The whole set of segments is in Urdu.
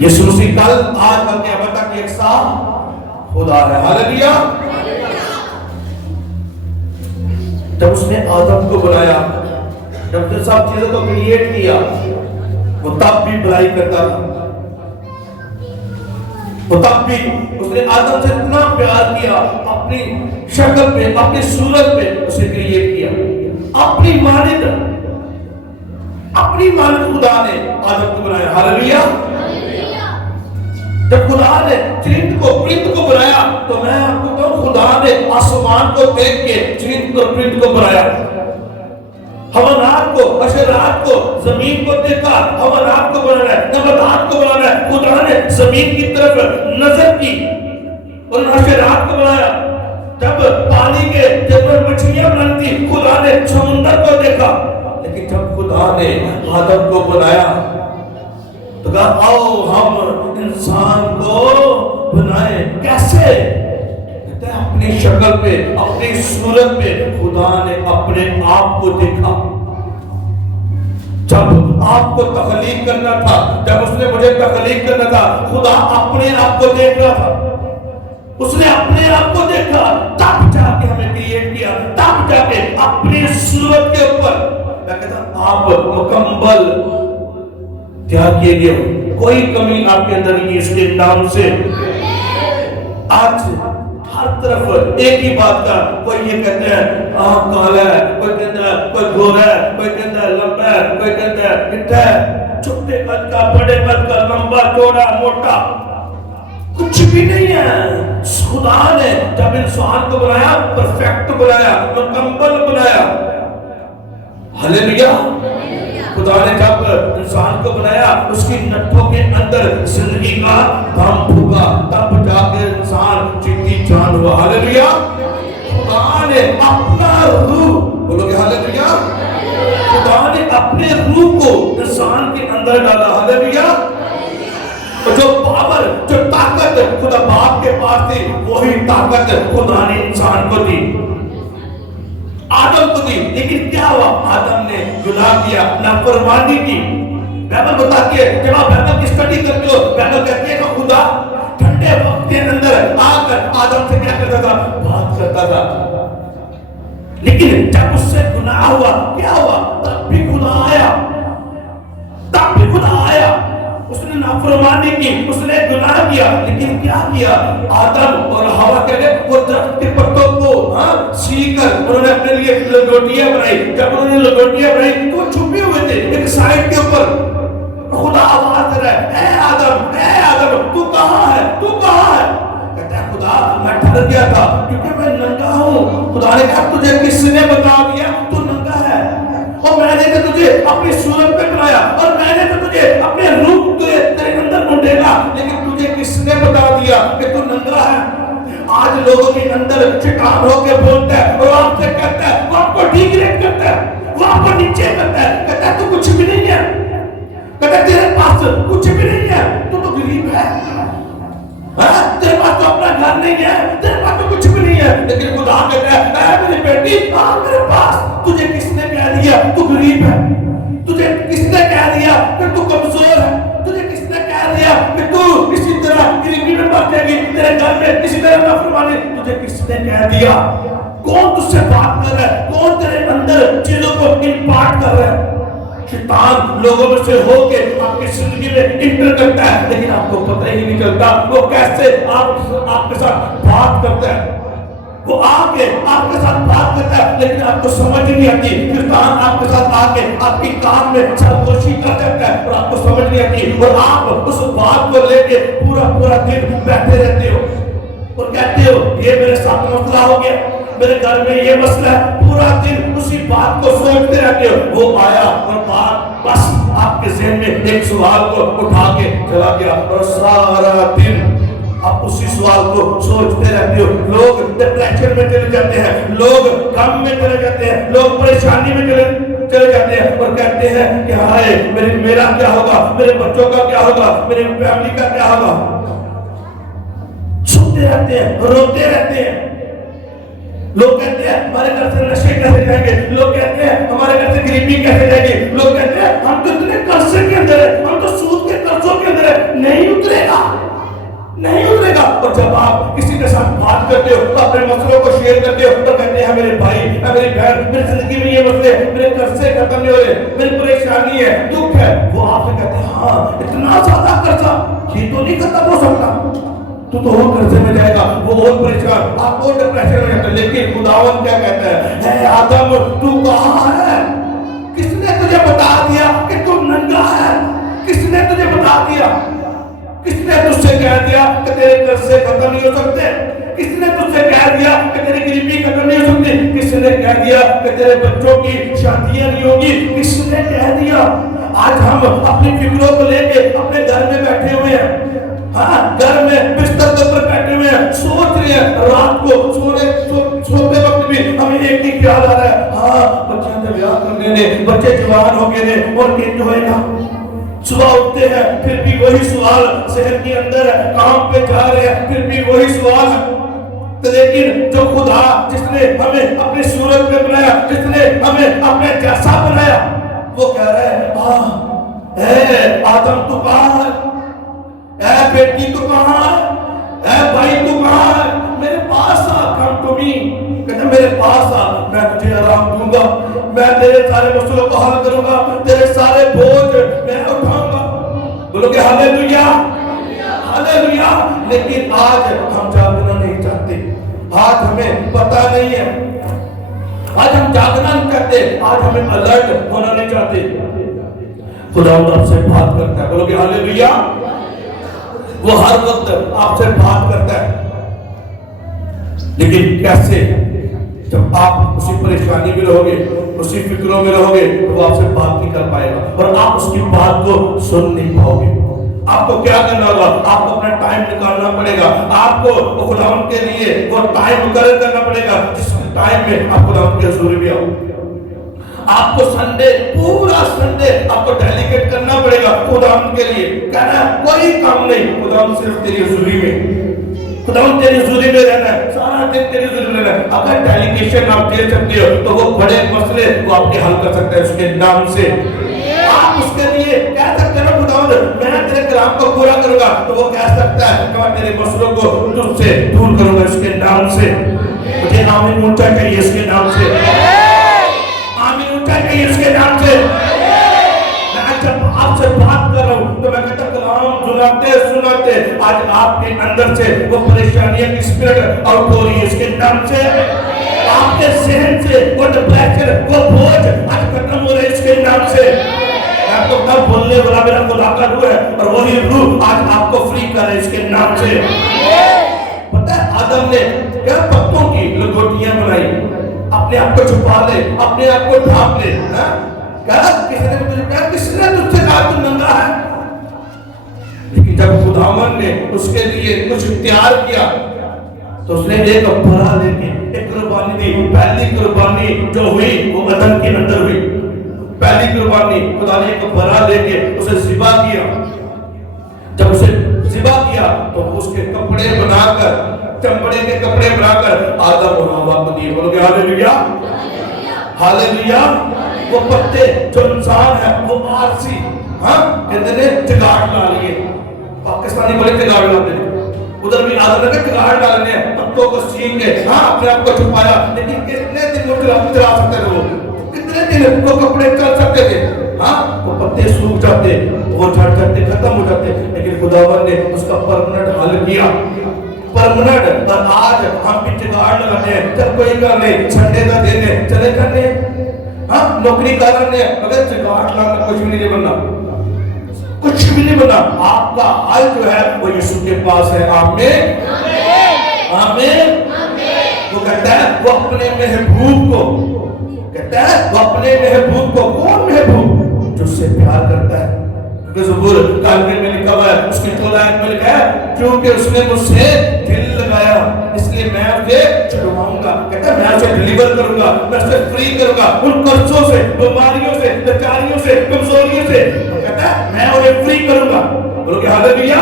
یسوع مسیح کل آج اور قیامت تک یکساں خدا ہے. ہاللیلویا. جب اس نے آدم کو بنایا، جب نے سب چیزوں کو کریٹ کیا، وہ تب بھی بڑائی کرتا تھا. وہ تب بھی اس نے آدم سے اتنا پیار کیا، اپنی شکل پہ، اپنی صورت پہ اسے کریٹ کیا. اپنی مانند خدا نے آدم کو بنایا. ہاللیلویا. جب خدا نے چرند کو بنایا تو میں آپ کو کہوں خدا نے آسمان کو دیکھ کے چرند کو بنایا. حیوانات کو، حشرات کو، زمین کو دیکھا، حیوانات کو بنانا ہے، نباتات کو بنانا ہے. خدا نے زمین کی طرف نظر کی اور حشرات کو بنایا. جب پانی کے جانور مچھلیاں بناتی تھی، خدا نے سمندر کو دیکھا. لیکن جب خدا نے آدم کو بنایا تو کہا آؤ ہم انسان کو بنائیں. کیسے؟ کہتے ہیں اپنی شکل پہ، اپنی صورت پہ. خدا نے اپنے آپ کو دیکھا. جب آپ کو تخلیق کرنا تھا، جب اس نے مجھے تخلیق کرنا تھا، خدا اپنے آپ کو دیکھ رہا تھا. اس نے اپنے آپ کو دیکھا، تب جا کے ہمیں کریٹ کیا، تب جا کے اپنی صورت کے اوپر. میں کہتا ہوں آپ مکمل تیار کیے گئے ہو، کوئی کمی آپ کے اندر نہیں. اس کے نام سے آج ہر طرف ایک ہی بات کا، کوئی یہ کہتے ہیں آنکھ کالا ہے، کوئی کہتا ہے کوئی گورا ہے، کوئی کہتا ہے لمبا ہے، کوئی کہتا ہے گٹھا ہے، چھوٹے قد کا، بڑے قد کا، لمبا چوڑا موٹا، کچھ بھی نہیں ہے. خدا نے جب انسان کو بنایا پرفیکٹ بنایا، مکمل بنایا. ہاللیلویا. خدا نے جب انسان کو بنایا اس کی نٹھوں کے اندر زندگی کا دم پھونکا، تب جا کے انسان جدی جان ہوا. ہاللیلویا. خدا نے اپنا روح، بولو کہ ہاللیلویا، خدا نے اپنے روح کو انسان کے اندر ڈالا. ہاللیلویا. جو پاور، جو طاقت خدا باپ کے پاس تھی، وہی طاقت خدا نے انسان کو دی، آدم کو دی. لیکن کیا ہوا؟ آدم نے گناہ کیا، نافرمانی کی. بائبل بتاتی ہے، جب آپ بائبل کی اسٹڈی کرتے ہو، بائبل کہتی ہے کہ خدا ٹھنڈے وقت کے اندر آ کر آدم سے کیا کرتا تھا؟ بات کرتا تھا. لیکن جب اس سے گناہ ہوا، کیا ہوا؟ تب بھی خدا آیا، تب بھی خدا آیا. اس نے نافرمانی کی، اس نے گناہ کیا. لیکن کیا کیا؟ آدم اور حوا کے لئے وہ درخت کے پتوں کو سی کر انہوں نے اپنے لیے لنگوٹیاں بنائی. جب انہوں نے لنگوٹیاں بنائی تو وہ چھپے ہوئے تھے ایک سائڈ کے اوپر. خدا آواز دے رہا ہے، اے آدم تو کہاں ہے، تو کہاں ہے؟ کہتا ہے خدا میں ڈر گیا تھا کیونکہ میں ننگا ہوں. خدا نے کہا تجھے کس نے بتا دیا تو ننگا ہے؟ اور میں نے تو تجھے اپنی صورت پہ بنایا، اور میں نے تو تجھے اپنے روح تیرے اندر مڈیلا، لیکن تجھے کس نے بتا دیا کہ تو ننگا ہے؟ آج لوگوں کے اندر شیطان ہو کے بولتا ہے اور آپ سے کہتا ہے، وہ آپ کو ڈیگریڈ کرتا ہے، وہ آپ کو نیچے کرتا ہے. کہتا ہے تو کچھ بھی نہیں ہے، کہتا ہے تیرے پاس کچھ بھی نہیں ہے، تو غریب ہے، تیرے پاس تو اپنا گھر نہیں ہے، تیرے پاس تو کچھ بھی نہیں ہے. لیکن خدا کہتا ہے اے میری بیٹی آ میرے پاس. تجھے کس نے کہہ دیا تو غریب ہے؟ تجھے کس نے کہہ دیا کہ تو کمزور ہے؟ تجھے کس نے کہہ دیا کہ تو اسی طرح غریبی میں مر جائے گی، تیرے گھر میں اسی طرح نافرمانی؟ تجھے کس نے کہہ دیا؟ کون تجھ سے بات کر رہا ہے؟ کون تیرے اندر چیزوں کو امپارٹ کر رہا ہے؟ شیطان لوگوں میں سے ہو کے آپ کی زندگی میں انٹر کرتا ہے، لیکن آپ کو پتہ ہی نہیں چلتا وہ کیسے آپ کے ساتھ بات کرتا ہے. وہ آ کے آپ کے ساتھ بات کرتا ہے لیکن آپ کو سمجھ نہیں آتی. شیطان آپ کے ساتھ آ کے آپ کی کام میں سرگوشی کر دیتا ہے اور آپ کو سمجھ نہیں آتی، اور آپ اس بات کو لے کے پورا دن بیٹھے رہتے ہو اور کہتے ہو یہ میرے ساتھ مسئلہ ہو گیا، میرے گھر میں یہ مسئلہ ہے. پورا دن اسی بات کو سوچتے رہتے ہو. وہ آیا اور بات بس آپ کے ذہن میں ایک سوال کو اٹھا کے چلا گیا اور سارا دن آپ اسی سوال کو سوچتے رہتے ہو. لوگ ڈپریشن میں چلے جاتے ہیں، لوگ غم میں چلے جاتے ہیں، لوگ پریشانی میں چلے جاتے ہیں اور کہتے ہیں کہ ہائے میرا کیا ہوگا، میرے بچوں کا کیا ہوگا، میرے فیملی کا کیا ہوگا. سنتے رہتے ہیں، روتے رہتے ہیں. لوگ کہتے ہیں ہمارے گھر سے نشے کیسے جائیں گے، لوگ کہتے ہیں ہمارے گھر سے غریبی کیسے جائے گی، لوگ کہتے ہیں ہم تو اتنے قرضے کے اندر ہیں، ہم تو سود کے قرضوں کے اندر ہیں. نہیں اترے گا، نہیں اترے گا۔ اور جب آپ کسی کے ساتھ بات کرتے ہو تو اپنے مسئلوں کو شیئر کرتے ہو تو کہتے ہیں میرے بھائی، میری بہن، میری زندگی میں یہ مسئلے، میرے قرضے ختم نہیں ہو رہے، میری پریشانی ہے، دکھ ہے، وہ آپ سے کہتے ہیں ہاں اتنا زیادہ قرضہ یہ تو نہیں ختم ہو سکتا، تو اور قرضے میں جائے گا، وہ اور پریشان، آپ اور ڈپریشن میں جاتے ہیں۔ لیکن خداوند کیا کہتا ہے، اے آدم تو کہاں ہے؟ کس نے تجھے بتا دیا کہ تو ننگا ہے؟ کس نے تجھے بتا دیا؟ کس نے تجھ سے کہہ دیا کہ تیرے قرضے ختم نہیں ہو سکتے؟ کس نے تجھ سے کہہ دیا کہ تیری غریبی ختم نہیں ہو سکتی؟ کس نے کہہ دیا کہ تیرے بچوں کی شادیاں نہیں ہوگی؟ کس نے کہہ دیا؟ آج ہم اپنی فکروں کو لے کے اپنے گھر میں بیٹھے ہوئے ہیں، ہاں گھر میں بستر کے اوپر بیٹھے ہوئے ہیں، سوچ رہے ہیں، رات کو سوتے وقت بھی ہمیں ایک ہی خیال آ رہا ہے، ہاں بچوں نے بیاہ کرنے نے، بچے جوان ہو گئے نے، اور کیا جو ہے نا، صبح اٹھتے ہیں پھر بھی وہی سوال ذہن کے اندر ہے، کام پہ جا رہے ہیں پھر بھی وہی سوال ہے۔ لیکن جو خدا جس نے ہمیں اپنی صورت میں بنایا، جس نے ہمیں اپنے جیسا بنایا، وہ کہہ رہا ہے اے آدم تو کہاں ہے؟ اے بیٹی تو کہاں ہے؟ اے بھائی تو کہاں ہے؟ میرے پاس آ، کم ٹو می، کہتے میرے پاس آ، میں تجھے آرام دوں گا، میں تیرے سارے مسئلوں کو حل کروں گا، تیرے سارے بوجھ میں اٹھاؤں گا۔ بولو کہ ہاللیلویہ، ہاللیلویہ۔ لیکن آج ہم جاگنا نہیں چاہتے، آج ہمیں پتہ نہیں ہے، آج ہم جاگنا نہیں چاہتے، آج ہمیں الرٹ ہونا نہیں چاہتے۔ خدا آپ سے بات کرتا ہے، بولو کہ ہاللیلویہ۔ وہ ہر وقت آپ سے بات کرتا ہے، لیکن کیسے؟ جب آپ اسی پریشانی میں رہو گے، اسی فکروں میں رہو گے تو وہ آپ سے بات نہیں کر پائے گا، اور آپ اس کی بات کو سن نہیں پاؤ گے۔ آپ کو کیا کرنا ہوگا؟ آپ کو اپنا ٹائم نکالنا پڑے گا، آپ کو خداوند کے لیے وہ ٹائم مقرر کرنا پڑے گا جس ٹائم میں آپ خداوند کے حضور میں آؤ۔ آپ کو سنڈے، پورا سنڈے آپ کو ڈیلیگیٹ کرنا پڑے گا خداوند کے لیے، کہنا کوئی کام نہیں، خداوند صرف تیری حضوری میں، خداوند تیری حضوری میں رہنا ہے، سارا دن تیری حضوری میں رہنا ہے۔ اگر ڈیلیگیشن آپ دے سکتے ہو تو وہ بڑے مسئلے وہ آپ کے حل کر سکتے ہیں اس کے نام سے۔ آپ اس کے لیے کہہ سکتے ہیں خداوند میں تیرے کلام کو پورا کروں گا، تو وہ کہہ سکتا ہے کہ میں تیرے مسئلوں کو تجھ سے دور کروں گا اس کے نام سے۔ مجھے آمین اونچا کہیے اس کے نام سے، آمین اونچا کہیے اس کے نام سے۔ میں جب آپ سے بات کر رہا ہوں تو میں کہتا کلام سناتے آج آپ کے اندر سے وہ پریشانیاں کی اسپرٹ آؤٹ ہو رہی ہے اس کے نام سے۔ آپ کے ذہن سے وہ ڈپریشن، وہ بوجھ آج ختم ہو رہے اس کے نام سے۔ آپ کو تب بولنے والا میرا خدا کا روح ہے، اور وہی روح آج آپ کو فری کر رہے اس کے نام سے۔ پتہ ہے آدم نے کیا پتوں کی لگوٹیاں بنائی، اپنے آپ کو چھپا لے، اپنے آپ کو ڈھانپ لے، کس نے تجھ سے کہا تو ننگا ہے؟ لیکن جب خداوند نے اس کے لیے کچھ اختیار کیا تو اس نے ایک بھرا لے کے ایک قربانی دی۔ پہلی قربانی جو ہوئی وہ عدن کے اندر ہوئی، پہلی قربانی خدا نے ایک بھرا لے کے اسے ذبح کیا۔ جب اسے ذبح کیا تو اس کے کپڑے بنا کر، چمڑے کے کپڑے بنا کر آدم اور حوا کو دیے۔ بولو کہ ہاللیلویہ، ہاللیلویہ۔ وہ پتے جو انسان ہے وہ آرسی، ہاں کہتے ہیں جگاڑ لا لیے، پاکستانی بڑے جگاڑ لاتے ہیں، ادھر بھی آدم نے جگاڑ ڈالنے ہیں، پتوں کو سین کے ہاں اپنے آپ کو چھپایا۔ لیکن کتنے دن وہ چلا سکتے تھے، وہ کتنے دن وہ کپڑے چل سکتے تھے؟ ہاں وہ پتے سوکھ جاتے، وہ جھڑ جاتے، ختم ہو جاتے، لیکن خداوند نے اس کا پرمنٹ حل کیا، پرمنٹ۔ اور آج ہم بھی جگاڑ لگاتے ہیں، جب کوئی کام نہیں، سنڈے کا دن ہے چلے جاتے ہیں، ہاں نوکری کرنے ہیں، مگر جگاڑ لانا کچھ بھی نہیں بننا، کچھ بھی نہیں بننا۔ آپ کا حل جو ہے وہ یسوع کے پاس ہے۔ آمین آمین۔ وہ کہتا ہے وہ اپنے محبوب کو، کہتا ہے وہ اپنے محبوب کو، کون محبوب؟ جو اس سے پیار کرتا ہے۔ کیونکہ زبور کالمی میں لکھا ہوا ہے، اس کی 14 آیت میں لکھا ہے کیونکہ اس نے مجھ سے دل لگایا اس لیے میں اسے چھڑواؤں گا۔ کہتا ہے میں اسے ڈیلیور کروں گا، میں اسے فری کروں گا ان قرضوں سے، بیماریوں سے، لاچاریوں سے، کمزوریوں سے۔ کہتا ہے میں انہیں فری کروں گا۔ بولو کہ ہاللیلویہ۔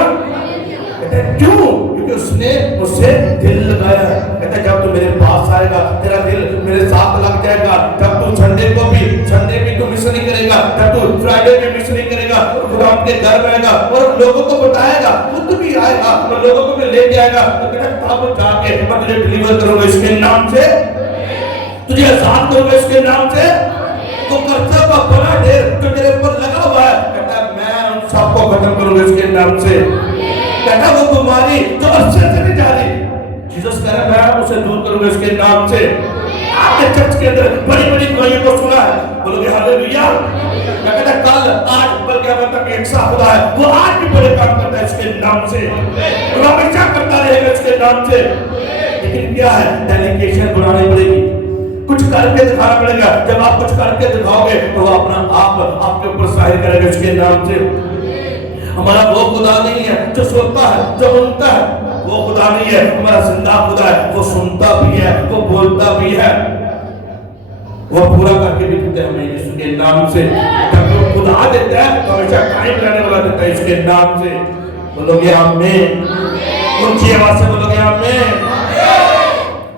کہتا ہے کیوں؟ کیونکہ اس نے مجھ سے دل لگایا ہے۔ کہتا ہے جب تو میرے پاس آئے گا تیرا دل میرے ساتھ لگ جائے گا، جب تو سنڈے بھی تو مس نہیں کرے گا، جب تو فرائیڈے کعبے میں مس نہیں کرے گا، خدا ان کے گھر میں آئے گا اور لوگوں کو بتائے گا، خود بھی آئے گا اور لوگوں کو بھی لے کے آئے گا، تو کہتا تب جا کے میں تجھے ڈیلیور کروں گا اس کے نام سے، تجھے آزاد کروں گا اس کے نام سے۔ تو قرضہ کا بڑا ڈھیر جو تیرے اوپر لگا ہوا ہے، کہتا ہے میں ان سب کو ختم کروں گا اس کے نام سے۔ کہتا ہے وہ بیماری جو عرصے سے نہیں جا رہی، جیسس کہہ رہا ہے میں اسے دور کروں گا اس کے نام سے۔ آپ نے چرچ کے اندر بڑی بڑی دعائیں کو سنا ہے، بولو گے ہاللیلویا۔ میں کہتا ہے کل آج بلکہ اب تک ایک سا خدا ہے وہ آج بھی بڑے کام کرتا ہے اس کے نام سے، وہ ہمیشہ کرتا رہے گا اس کے نام سے۔ لیکن کیا ہے، ڈیلیگیشن بنانی پڑے گی، کچھ کر کے دکھانا پڑے گا۔ جب آپ کچھ کر کے دکھاؤ گے تو وہ اپنا آپ کے اوپر ظاہر کرے گا اس کے نام سے۔ ہمارا وہ خدا نہیں ہے جو سنتا ہے جو بولتا ہے، وہ خدا نہیں ہے، ہمارا زندہ خدا ہے، وہ سنتا بھی ہے وہ بولتا بھی ہے، وہ پورا کر کے بھی دیتا ہے ہمیں یسوع کے نام سے۔ جب وہ خدا دیتا ہے تو ہمیشہ قائم رہنے والا دیتا ہے اس کے نام سے۔ بولو گے آمین، اونچی آواز سے بولو گے آمین،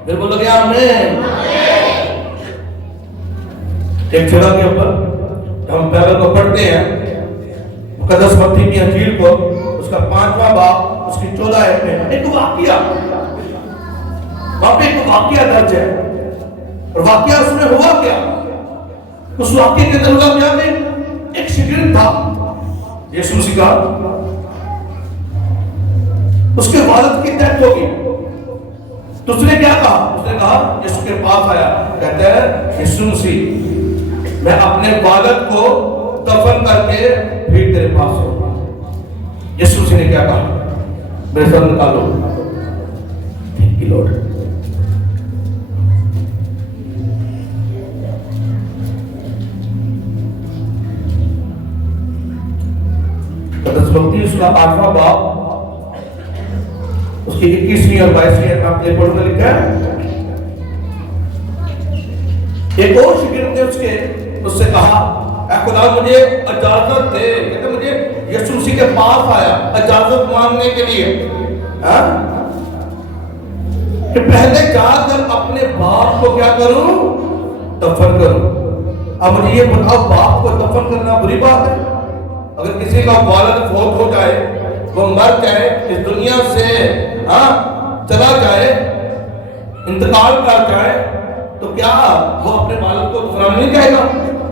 پھر بولو گے آمین۔ ایک جگہ کے اوپر ہم بائبل کو پڑھتے ہیں، مقدس متی کی انجیل کو، اس کا 5واں باب اس کی 14 آیت میں ایک واقعہ، وہاں پہ ایک واقعہ درج ہے، اور واقعہ اس میں ہوا کیا؟ اس واقعے کے اندر ہوا کیا کہ ایک شاگرد تھا یسوع مسیح کا، اس کے والد کی ڈیتھ ہو گئی، تو اس نے کیا کہا؟ اس نے کہا یسوع کے پاس آیا، کہتا ہے یسوع مسیح میں اپنے والد کو دفن کر کے پھر تیرے پاس ہوں۔ یسوع مسیح نے کیا کہا؟ میرے سر نکالو، تھینک یو لارڈ۔ قدس متی اس کا 8واں باب اس کی 21ویں اور 22ویں آیت آپ نے پڑھ کر لکھا ہے، ایک اور شاگرد نے اس سے کہا اے خدا مجھے اجازت دے، کہتے مجھے یسوع مسیح کے پاس آیا اجازت مانگنے کے لیے کہ پہلے جا کر اپنے باپ کو کیا کروں؟ دفن کروں۔ اب مجھے یہ بتاؤ باپ کو دفن کرنا بری بات ہے؟ اگر کسی کا والد فوت ہو جائے، وہ مر جائے، اس دنیا سے چلا جائے، انتقال کر جائے، تو کیا وہ اپنے والد کو دفنانے نہیں جائے گا؟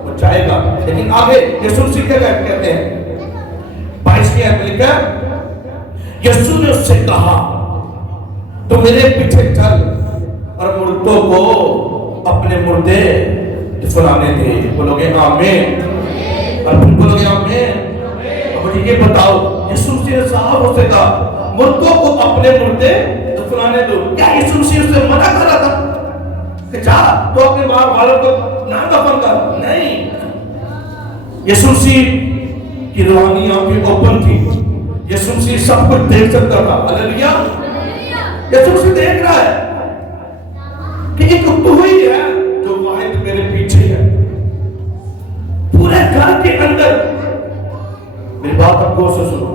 وہ جائے گا۔ لیکن آگے یسوع مسیح کیا کہتے ہیں؟ 22ویں آیت میں لکھا ہے یسوع نے اس سے کہا تو میرے پیچھے چل اور مردوں کو اپنے مردے دفنانے دے۔ بولو گے آمین، اور پھر بولو گے آمین۔ مجھے یہ بتاؤ، یسوع مسیح نے صاحب سے کہا مردوں کو اپنے مردے دفنانے دو، کیا یسوع مسیح اسے منع کر رہا تھا کہ جا تو اپنے باپ والد کو نہ دفن کر؟ نہیں، یسوع مسیح کی روحانی آنکھیں اوپن تھی، یسوع مسیح سب کچھ دیکھ سکتا تھا۔ ہاللیلویا، یسوع مسیح دیکھ رہا ہے کہ ایک تو ہی ہے جو واحد میرے پیچھے ہے، پورے گھر کے اندر۔ میری بات آپ غور سے سنو،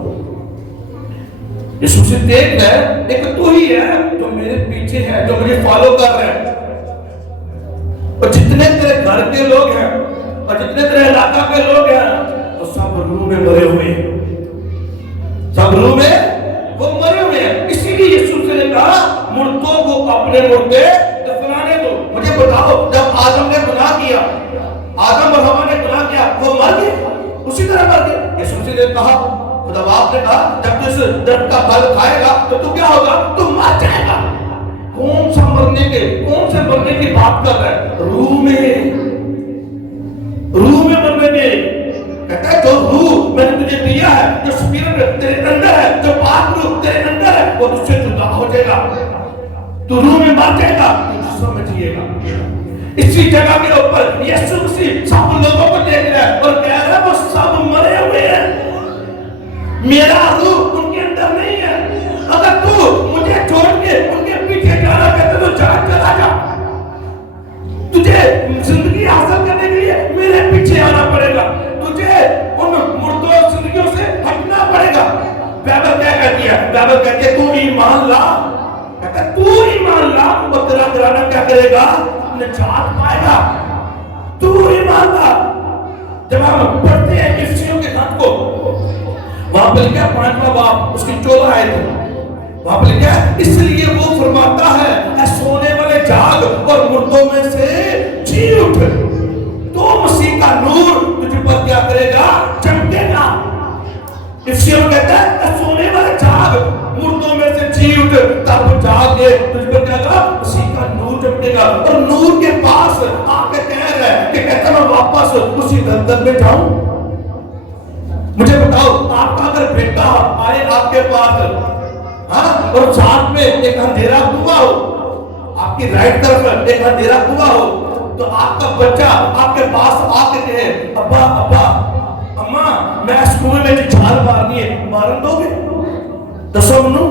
یسوع مسیح دیکھ رہا ہے ایک تو ہی ہے جو میرے پیچھے ہے، جو مجھے فالو کر رہا ہے، اور جتنے تیرے گھر کے لوگ ہیں اور جتنے تیرے علاقہ کے لوگ ہیں وہ سب روح میں مرے ہوئے ہیں، سب روح میں وہ مرے ہوئے ہیں۔ اسی لیے یسوع سے نے کہا مردوں کو اپنے مردے دفنانے دو۔ مجھے بتاؤ، جب آدم نے گناہ کیا، آدم اور حوا نے گناہ کیا، وہ مر گئے، اسی طرح مر گئے۔ یسوع سے نے کہا، خدا باپ نے کہا جب تو اس درخت کا پھل کھائے گا تو تو کیا ہوگا؟ تو مر جائے گا۔ کون سا مرنے کی بات کر رہا ہے؟ روح میں مرنے کے۔ کہتا ہے جو روح میں نے تجھے دیا ہے، جو اسپرٹ تیرے اندر ہے، جو پاک روح تیرے اندر ہے، وہ تجھ سے جدا ہو جائے گا، تو روح میں مر جائے گا، تو جسم میں جیے گا۔ اسی جگہ کے اوپر یسوع مسیح سب لوگوں کو دیکھ رہا ہے اور کہہ رہا ہے وہ سب مرے ہوئے ہیں، میرا روح ان کے اندر نہیں ہے۔ اگر تو مجھے چھوڑ کے ان کے پیچھے جانا کہتے تو چلا جا، تجھے زندگی حاصل کرنے کے لیے میرے پیچھے آنا پڑے گا، تجھے ان مردوں زندگیوں سے ہٹنا پڑے گا۔ بائبل کیا کہتی ہے؟ بائبل کہتی ہے تو ایمان لا، کہتا ہے تو ایمان لا اور تیرا گھرانہ کیا کرے گا؟ نجات پائے گا۔ تو ایمان لا، جب ہم پڑھتے ہیں افسیوں کے خط کو، وہاں پہ لکھا 5واں باب اس کی 14 آیت ہے، وہاں پہ لکھا ہے اس لیے وہ فرماتا ہے اے سونے والے جاگ اور مردوں میں سے جی اٹھ، تو مسیح کا نور تجھ پر کیا کرے گا؟ چمکے گا۔ افسیوں میں کہتا ہے اے سونے والے جاگ، مردوں میں سے جی اٹھ، تب جاگ کے تجھ پر کیا گا؟ مسیح کا نور چمکے گا۔ اور نور کے پاس آ کے کہہ رہا ہے کہ کہتا میں واپس اسی دلدل میں جاؤں۔ مجھے بتاؤ آپ کا اگر بیٹا آئے آپ کے پاس اور ساتھ میں ایک اندھیرا کنواں ہو، آپ کی رائٹ طرف ایک اندھیرا کنواں ہو، تو آپ کا بچہ آپ کے پاس آ کے کہے ابا ابا اماں میں اس کنویں میں چھال مارنی ہے، مارن دو گے؟ دسو منو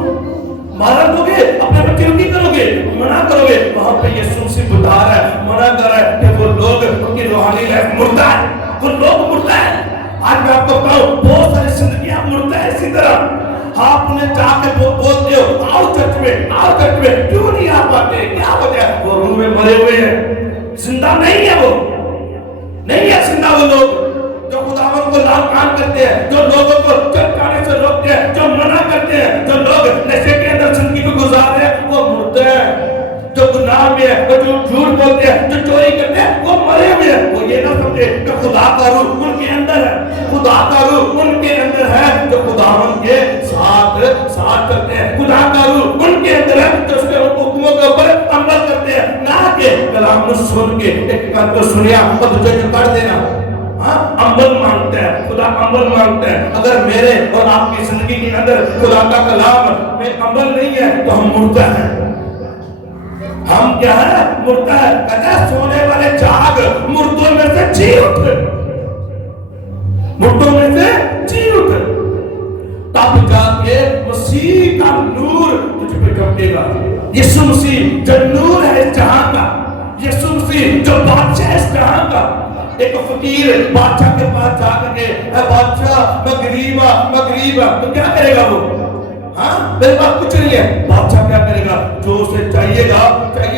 مارن دو گے؟ اپنے بچے کو کی کرو گے؟ منع کرو گے؟ وہاں پہ یسوع مسیح بتا رہا ہے، منع کر رہا ہے کہ وہ لوگ ان کی روحانی لائف مردہ ہے، وہ لوگ مردہ ہے۔ آج میں آپ کو بتاؤں بہت ساری زندگیاں مردہ ہے اسی طرح۔ آپ انہیں چاہ کے بولتے ہو آؤ چرچ میں، آؤ چرچ میں، کیوں نہیں آ پاتے؟ کیا وجہ ہے؟ وہ روح میں مرے ہوئے ہیں، زندہ نہیں ہے، وہ نہیں ہے زندہ۔ وہ لوگ جو خداوند کو ناکام کرتے ہیں، جو لوگوں کو چرچ آنے سے روکتے ہیں، جو منع کرتے ہیں، جو لوگ نشے کے اندر زندگی کو گزار رہے ہیں، وہ مردے ہیں۔ جو گناہ میں ہے، وہ جو جھوٹ بولتے ہیں، جو چوری کرتے ہیں، وہ مرے ہوئے ہیں۔ وہ یہ نہ سمجھے کہ خدا کا روح ان کے اندر ہے، خدا کا روح ان کے اندر ہے جو خداوند کے ساتھ چلتے ہیں، خدا کا روح ان کے اندر ہے جو اس کے حکموں کے اوپر عمل کرتے ہیں، نہ کہ کلام کو سن کے ایک کان کو سنیا اور دوسرے کو کر دینا۔ عمل مانگتا ہے، خدا عمل مانگتا ہے۔ اگر میرے اور آپ کی زندگی کے اندر خدا کا کلام میں عمل نہیں ہے تو ہم مردہ ہیں۔ ہم کیا ہے؟ مردہ ہے۔ کہتا ہے سونے والے جاگ، مردوں میں سے جی اٹھ، مردوں میں سے جی اٹھ، تب جا کے مسیح کا نور تجھ پہ چمکے گا۔ یسوع مسیح جو نور ہے اس جہاں کا، یسوع مسیح جو بادشاہ اس جہاں کا۔ ایک فقیر بادشاہ کے پاس جا کر کے اے بادشاہ میں غریب ہوں، تو کیا کرے گا وہ؟ میرے پاس کچھ نہیں ہے۔ بادشاہ کیا کرے گا؟ جو اسے چاہیے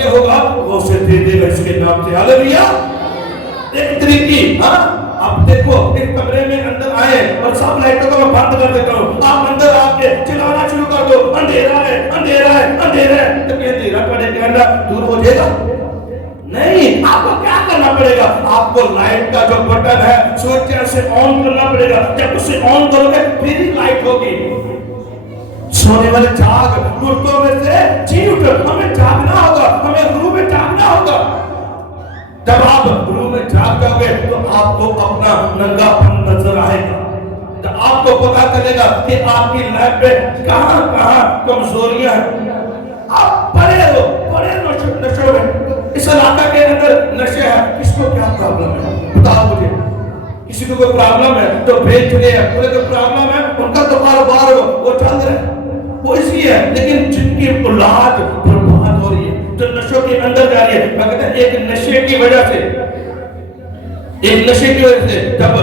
ہوگا وہ اسے دے دے گا اس کے نام سے۔ ہاللیلویا۔ ایک طریقی اب دیکھو ایک کمرے میں اندر آئے اور سب لائٹوں کو میں بند کر دیتا ہوں، آپ اندر آ کے چلانا شروع کر دو اندھیرا ہے اندھیرا ہے اندھیرا ہے، تو کہ اندھیرا پڑے کے اندر دور ہو جائے گا؟ نہیں، آپ کو کیا کرنا پڑے گا؟ آپ کو لائٹ کا جو بٹن ہے سوئچ ہے اسے آن کرنا پڑے گا۔ جب اسے آن کرو گے پھر ہی لائٹ ہوگی۔ سونے والے جاگ، مردوں میں سے جی اٹھ، ہمیں جاگنا ہوگا، ہمیں روح میں جاگنا ہوگا۔ جب آپ روح میں جاگ جاؤ گے تو آپ کو اپنا ننگا پن نظر آئے گا، تو آپ کو پتا چلے گا کہ آپ کی لائف میں کہاں کہاں کمزوریاں ہیں۔ آپ پڑے ہو نشوں میں، اس علاقہ کے اندر نشے ہے، کس کو کیا پرابلم ہے بتاؤ مجھے؟ کسی کو کوئی پرابلم ہے تو بیچ رہے ہیں، انہیں کوئی پرابلم ہے ان کا تو کاروبار وہ چل رہا ہے، وہ اسی ہے، لیکن جن کی اولاد برباد ہو رہی ہے، جو نشوں کے اندر جا رہی ہے، میں کہتا ہوں ایک نشے کی وجہ سے جب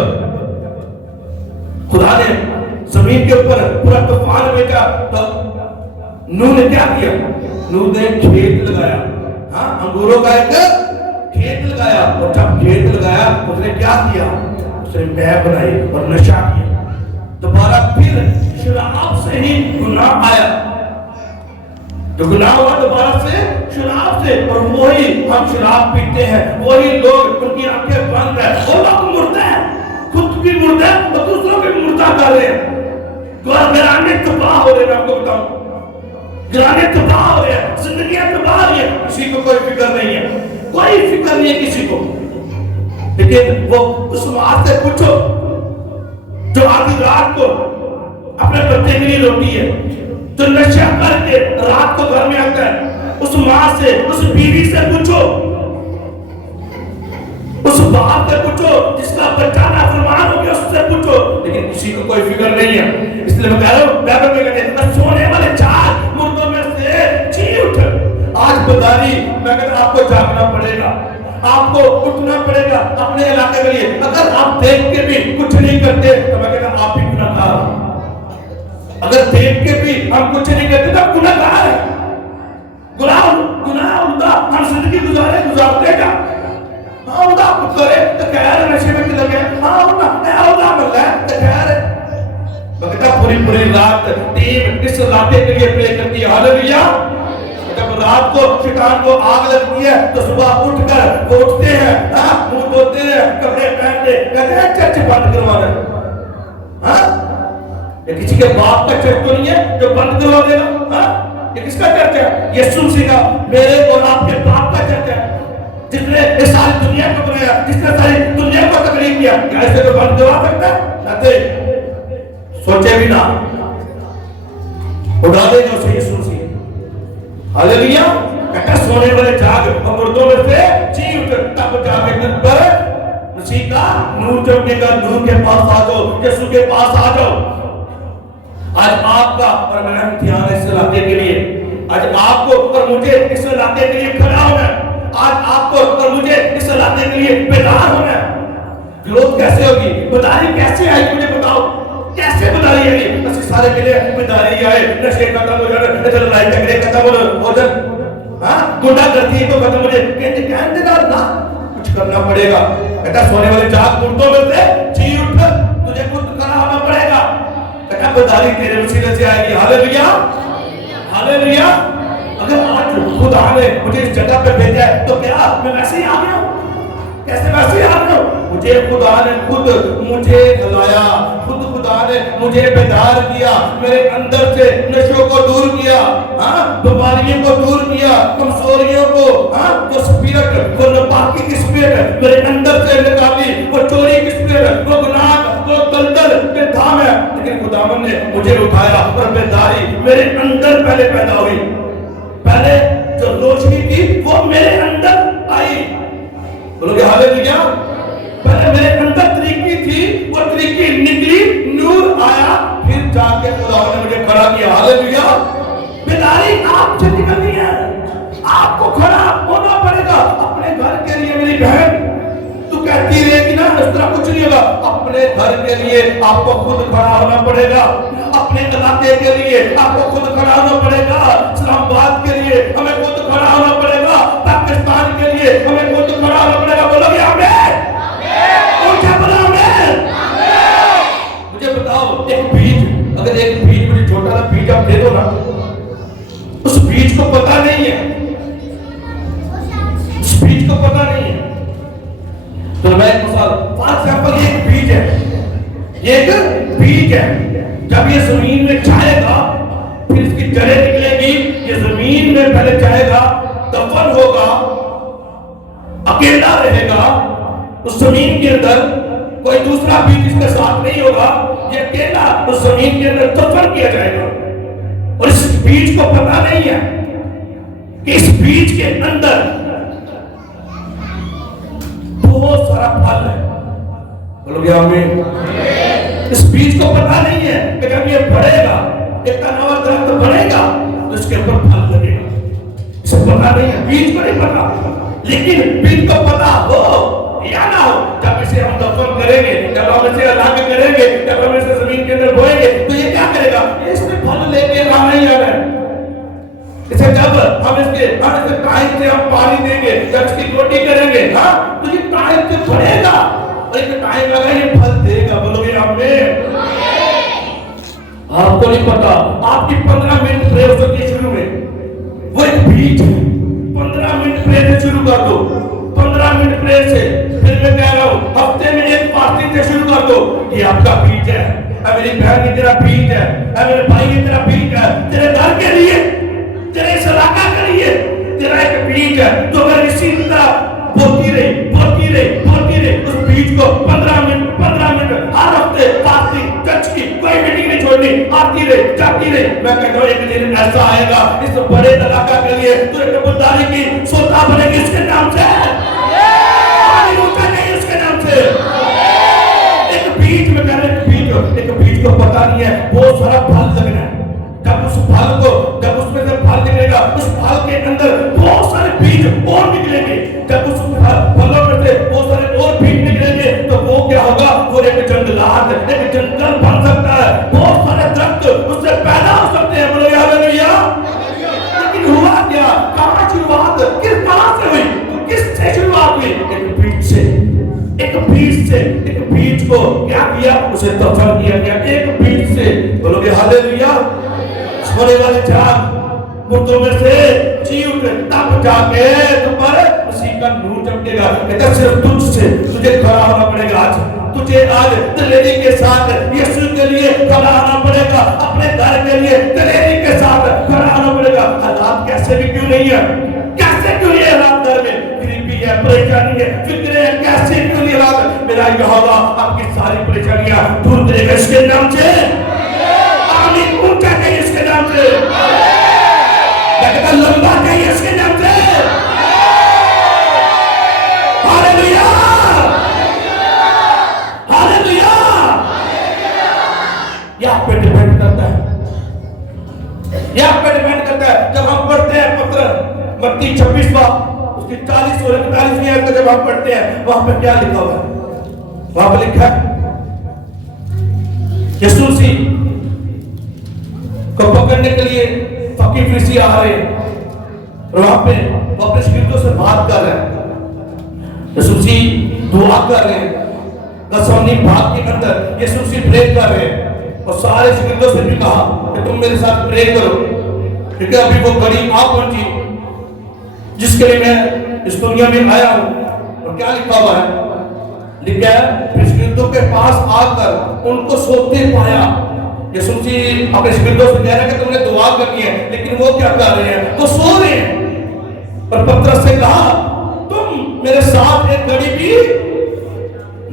خدا نے زمین کے اوپر پورا طوفان بھیجا تو نوح نے کیا کیا؟ نوح نے کھیت لگایا، انگوروں کا ایک کھیت لگایا، اور جب کھیت لگایا اس نے کیا کیا؟ اس نے مے بنائی اور نشہ کیا۔ دوبارہ پھر شراب سے ہی گناہ آیا، جو گناہ ہوا دوبارہ سے شراب سے، اور وہی ہم شراب پیتے ہیں، وہی لوگ ان کی آنکھیں بند ہیں، وہ لوگ مردہ ہیں، خود بھی مردہ ہیں اور دوسروں بھی مردہ کر رہے ہیں۔ گھرانے تباہ ہو رہے ہیں، میں آپ کو بتاؤں گھرانے تباہ ہو رہے ہیں، زندگیاں تباہ ہو رہی ہیں، کسی کو کوئی فکر نہیں ہے، کوئی فکر نہیں ہے کسی کو۔ لیکن وہ اس ماں سے پوچھو جو آدھی رات کو اپنے بچے کے لیے روٹی ہے، جو نشہ کر کے رات کو گھر میں آتا ہے، اس ماں سے، اس بیوی سے پوچھو، اس باپ سے پوچھو جس کا بچہ نافرمان ہو گیا، اس سے پوچھو، لیکن کسی کو کوئی فکر نہیں ہے۔ اس لیے میں کہہ رہا ہوں بائبل میں کہتے ہیں سونے والے جاگ، مردوں میں سے جی اٹھ۔ آج بداری میں کہتا ہوں آپ کو جاگنا پڑے گا، آپ کو اٹھنا پڑے گا اپنے علاقے کے لیے۔ اگر آپ دیکھ کے بھی کچھ نہیں کرتے تو میں کہتا ہوں آپ بھی گناہ گار ہیں۔ اگر دیکھ کے بھی ہم کچھ نہیں کرتے تو ہم گناہ گار ہیں۔ گناہ اڑتا ہم زندگی گزارتے جا، آپ کرے تو خیر نشے میں لگے ہاں ہونا اولا مل ہے تو خیر بکتا پوری رات ٹیم اس علاقے کے لیے پلے کرتی ہے ہاللویا جب رات کو شیطان کو آگ لگتی ہے تو صبح اٹھ کر وہ اٹھتے ہیں منہ دھوتے ہیں کپڑے پہنتے کہتے ہیں چرچ بند کروانا یہ کسی کے باپ کا چرچ تو نہیں ہے جو بند کروا دے گا یہ کس کا چرچ ہے یسوع مسیح کا میرے اور آپ کے باپ کا چرچ ہے جس نے اس ساری دنیا کو بنایا جس نے ساری دنیا کو تکلیف کیا کیا اسے تو بند کروا سکتا ہے سوچے بھی نہ اڑا دے جو سے یسوع مسیح ہاللویا کہتا سونے والے جاگ اور مردوں میں سے جی اٹھ تب جاگے دن پر مسیح کا نور چمکے گا نور کے پاس آ جاؤ یسوع کے پاس آ جاؤ آج آپ کا اور میرا امتحان ہے اس علاقے کے لیے آج آپ کو اور مجھے اس علاقے کے لیے کھڑا ہونا ہے آج آپ کو اور مجھے اس علاقے کے لیے بیدار ہونا ہے گروتھ کیسے ہوگی بیداری کیسے آئے مجھے بتاؤ کیسے بیداری آئے گی بس سارے کے لیے بیداری آئے نشے ختم ہو جانا لڑائی جھگڑے ختم ہو جانا گنڈا گردی تو ختم ہو جائے کہتے نہ کچھ کرنا پڑے گا کہتا سونے والے جاگ مردوں میں سے جی اٹھ تجھے خود کھڑا ہونا پڑے گا کہتا بیداری تیرے وسیلے سے آئے گی ہاللویا ہاللویا اگر آج خدا نے مجھے اس جگہ پہ بھیجا ہے تو کیا میں ویسے ہی آ گیا ہوں کیسے ویسے ہی آ گیا ہوں مجھے خدا نے خود مجھے ہلایا خود خدا نے مجھے بیدار کیا میرے اندر سے نشوں کو دور کیا بیماریوں کو دور کیا کمزوریوں کو جو سپیرٹ وہ ناپاکی کی سپیرٹ میرے اندر سے نکالی وہ چوری کی سپیرٹ وہ گناہ وہ دلدل میں تھام ہے لیکن خداوند نے مجھے اٹھایا اور بیداری میرے اندر پہلے پیدا ہوئی پہلے جو روشنی تھی وہ میرے اندر آئی بولو کہ ہاللویا پہلے میرے اندر طریقی تھی وہ طریقی نکلی نور آیا پھر جا کے خداوند نے مجھے کھڑا کیا ہاللویا بیداری آپ سے نکلنی ہے آپ کو کھڑا ہونا پڑے گا اپنے گھر کے لیے میری بہن تو کہتی رہے گی نا اس طرح کچھ نہیں ہوگا اپنے گھر کے لیے آپ کو خود کھڑا ہونا پڑے گا اپنے علاقے کے لیے آپ کو خود کھڑا ہونا پڑے گا اسلام آباد کے لیے ہمیں خود کھڑا ہونا پڑے گا پاکستان کے لیے ہمیں خود کھڑا ہونا پڑے گا بولو گے آمین اونچا بولو آمین مجھے بتاؤ ایک بیج اگر ایک بیج مجھے چھوٹا سا بیج آپ دے دو نا اس بیج کو پتہ نہیں ہے اس بیج کو پتہ نہیں ہے تو میں ایک مثال فار ایگزامپل یہ ایک بیج ہے یہ ایک بیج ہے جب یہ زمین میں جائے گا پھر اس کی جڑیں نکلے گی یہ زمین میں پہلے جائے گا دفن ہوگا اکیلا رہے گا اس زمین کے اندر کوئی دوسرا بیج اس کے ساتھ نہیں ہوگا یہ اکیلا اس زمین کے اندر دفن کیا جائے گا اور اس بیج کو پتہ نہیں ہے کہ اس بیج کے اندر بہت سارا پھل ہے بولو گے آمین اس بیج کو پتہ نہیں ہے کہ جب یہ بڑھے گا ایک نیا درخت بڑھے گا تو اس کے اوپر پھل لگے گا اسے پتہ نہیں ہے بیج کو نہیں پتہ لیکن بیج کو پتہ ہو یا نہ ہو جب اسے ہم دفن کریں گے جب ہم اسے علاقے کریں گے جب ہم اسے زمین کے اندر بوئیں گے تو یہ کیا کرے گا اس میں پھل لے کے آنا ہی آنا ہے اسے جب ہم اس کے ٹائم سے ہم پانی دیں گے جب اس کی روٹی کریں گے تو یہ ٹائم سے بڑھے گا اور ایک ٹائم لگا یہ پھل دے گا بولو گے آمین آپ کو نہیں پتا آپ کی 15 منٹ پریئر ہو سکتی ہے شروع میں وہ ایک بیج ہے 15 منٹ پریئر سے شروع کر دو 15 منٹ پریئر سے پھر میں کہہ رہا ہوں ہفتے میں ایک فاسٹنگ سے شروع کر دو یہ آپ کا بیج ہے اے میری بہن یہ تیرا بیج ہے اے میرے بھائی یہ تیرا بیج ہے تیرے گھر کے لیے تیرے اس علاقہ کے لیے تیرا ایک بیج ہے تو اگر اسی طرح بولتی رہی اس بیج کو 15 منٹ ہر ہفتے فاسٹنگ چرچ کی کوئی میٹنگ نہیں چھوڑنی آتی رہی جاتی رہی میں کہتا ہوں ایک دن ایسا آئے گا اس بڑے علاقہ کے لیے تو ایک کبوتاری کی سوتا بنے گی اس کے نام سے پانی اونچا نہیں اس کے نام سے ایک بیج میں کہہ رہے ایک بیج کو پتا نہیں ہے بہت سارا پھل لگنا ہے جب اس پھل کو جب اس میں سے پھل نکلے گا اس پھل کے اندر بہت سارے بیج اور نکلیں گے جب اس پھلوں میں سے بہت سارے اور بیج نکلیں گے تو وہ کیا ہوگا وہ ایک جنگلات ایک جنگل بن سکتا ہے بہت سارے درخت اس سے پیدا ہو سکتے ہیں بولو ہاللویا لیکن ہوا کیا کہاں شروعات کس کہاں ایک بیج کو کیا کیا؟ اسے دفن کیا گیا ایک بیج سے. بولو گے ہاللیلویا. سونے والے جاگ مردوں میں سے جی اٹھے تب جا کے تمہارے مسیح کا نور چمکے گا. کہتا صرف تجھ سے تجھے کھڑا ہونا پڑے گا. آج تجھے آج دلیری کے ساتھ یسوع کے لیے کھڑا ہونا پڑے گا. اپنے گھر کے لیے دلیری کے ساتھ کھڑا ہونا پڑے گا. حالات کیسے بھی کیوں نہیں ہے, کیسے کیوں نہیں ہے حالات گھر میں غریبی ہے, پریشانی ہے, فکر ہے, کیسے کیوں نہیں حالات. میرا یہوہ آپ کی ساری پریشانیاں دور کرے گا اس کے نام سے. آمین. اونچا کہیں اس کے نام سے, لمبا کہیں اس کے نام سے. ہاللیلویا ہاللیلویا. یہ آپ پہ ڈیپینڈ کرتا ہے, یہ آپ پہ ڈیپینڈ کرتا ہے. جب ہم پڑھتے ہیں پتر متی 26 باب اس کی 40 اور 41 آیت جب ہم پڑھتے ہیں وہاں پہ کیا لکھا ہوا ہے؟ وہاں پہ لکھا ہے یسوع مسیح کو پکڑنے کے لیے فقیر فریسی آ رہے ہیں اور وہاں پہ وہ اپنے شاگردوں سے بات کر رہے ہیں. یسوع مسیح دعا کر رہے ہیں گسمانی باغ کے اندر. یسوع مسیح پرے کر رہے ہیں اور سارے شاگردوں سے بھی کہا کہ تم میرے ساتھ پرے کرو کیونکہ ابھی وہ گھڑی آ پہنچی جس کے لیے میں اس دنیا میں آیا ہوں. اور کیا لکھا ہوا ہے؟ لکھا ہے پھر شاگردوں کے پاس آ کر ان کو سوتے پایا. یسوع مسیح اپنے شاگردوں سے کہہ رہا ہے کہ تم نے دعا کرنی ہے, لیکن وہ کیا کر رہے ہیں؟ وہ سو رہے ہیں. اور پترس سے کہا تم میرے ساتھ ایک گھڑی بھی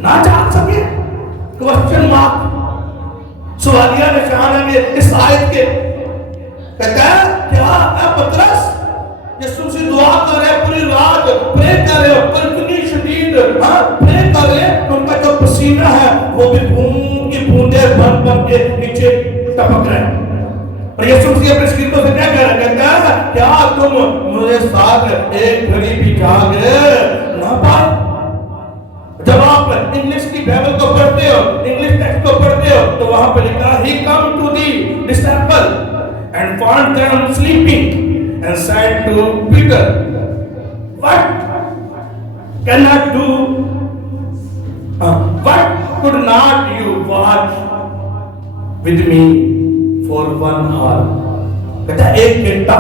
نہ جاگ سکے. کوسچن مارک, سوالیہ نشان ہے اس آیت کے. کہتا ہے کیا اے پترس یسوع مسیح دعا کر رہے ہیں, پوری رات پرے کر رہے ہو, پر اتنی شدید پرے کر رہے ہیں کہ ان کا جو پسینہ ہے وہ بھی خون کی بوندیں بن بن کے نیچے ٹپک رہے ہیں. اور یسوع مسیح اپنے شاگردوں سے کیا کہہ رہا ہے؟ کہتا ہے کیا تم مجھے ساتھ ایک گھڑی بھی جاگ نہ پائے. جب آپ انگلش کی بائبل کو پڑھتے ہو, انگلش ٹیکسٹ کو پڑھتے ہو تو وہاں پہ لکھا ہے he come to the disciple and found them sleeping and said to Peter what cannot do what could not you watch with me for 1 hour. کہتا ہے ایک گھنٹہ.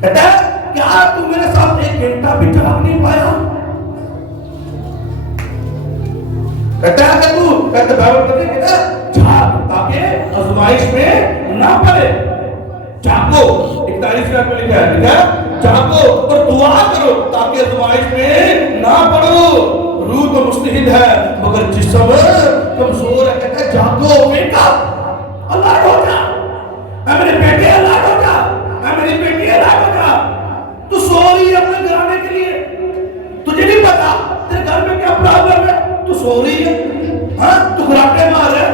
کہتا ہے کیا تم میرے ساتھ ایک گھنٹہ بھی جاگ نہیں پایا. کہتا ہے کہ تو کہتا ہے بائبل پڑھتے کہتا ہے جاگ تاکہ آزمائش میں نہ پڑے. جاگو 41 میں لکھا ہے جاگو اور دعا کرو تاکہ آزمائش میں نہ پڑو. روح تو مستعد ہے مگر جسم کمزور ہے. کہتا ہے جاگو, ویک اپ, الرٹ ہو جا. اے میرے بیٹے الرٹ ہو جا, اے میری بیٹی الرٹ ہو جا. تو سو رہی ہے اپنے گھرانے کے لیے, تجھے نہیں پتا تیرے گھر میں کیا پرابلم ہے. تو سو رہی ہے, تو گھراٹے مار ہے,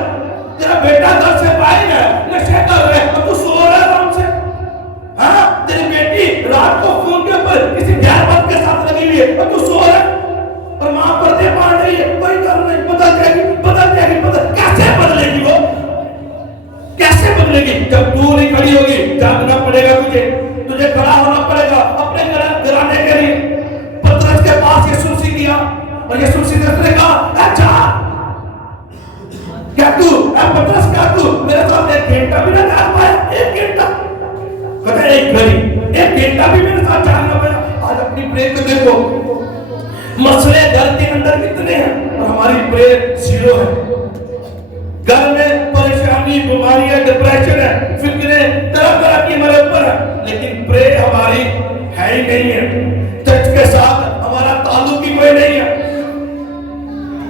تیرا بیٹا گھر سے باہر ہے, نشے کر رہے ہیں, تو سو رہا ہے آرام سے. تیری بیٹی رات کو فون کے اوپر کسی غیر مرد کے ساتھ لگی ہوئی ہے, تو سو رہا ہے. اور ماں پردے پاڑ رہی ہے, کوئی کام نہیں, بدل جائے گی, بدل جائے گی. کیسے بدلے گی وہ, کیسے بدلے گی؟ جب تو نہیں کھڑی ہوگی جاگنا پڑے گا تجھے کھڑا ہونا پڑے گا اپنے گھرانے کے لیے. پترس کے پاس یسوع مسیح گیا اور یسوع مسیح نے کہا اچھا کیا تو اے پترس کیا تو میرے ساتھ ایک گھنٹہ بھی نہ جاگ پایا. ایک گھنٹہ, کہتا ہے ایک گھڑی, ایک گھنٹہ بھی میرے ساتھ جاگنا پڑا. آج اپنی پریئر کو دیکھو, مسئلے گھر کے اندر کتنے ہیں اور ہماری پریئر زیرو ہے. گھر میں پریشانی, بیماریاں, ڈپریشن ہے, فکریں طرح طرح کی ہمارے اوپر ہے, لیکن پریئر ہماری ہے ہی نہیں ہے. چرچ کے ساتھ ہمارا تعلق ہی کوئی نہیں ہے,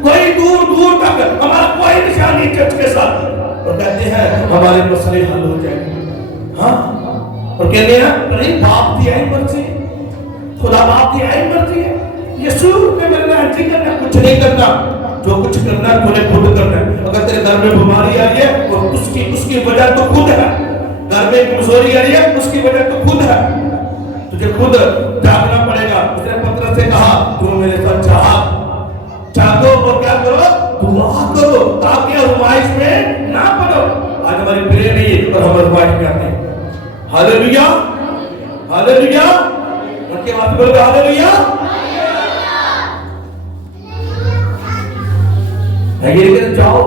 کوئی دور دور تک ہمارا کوئی نشان نہیں چرچ کے ساتھ. اور کہتے ہیں ہمارے مسئلے حل ہو جائیں گے. اور کہتے ہیں نہیں باپ کی آئی مرضی, خدا باپ کی آئی مرضی ہے. یسوع نے ملنا ہے, کرنا کچھ نہیں کرنا, جو کچھ کرنا ہے تمہیں خود کرنا ہے. اگر تیرے گھر میں بیماری آ رہی ہے اور اس کی وجہ تو خود ہے, گھر میں کمزوری آ رہی ہے اس کی وجہ تو خود ہے, تجھے خود جاگنا پڑے گا. اس نے پترس سے کہا تم میرے ساتھ جاگو اور کیا کرو, دعا کرو تاکہ آزمائش میں نہ پڑو. آج ہماری پریئر نہیں ہے اور ہم آزمائش میں آتے ہیں. ہاللیلویا ہاللیلویا, ان کے بات بولو ہاللیلویا. ہے یہ کہ جاؤ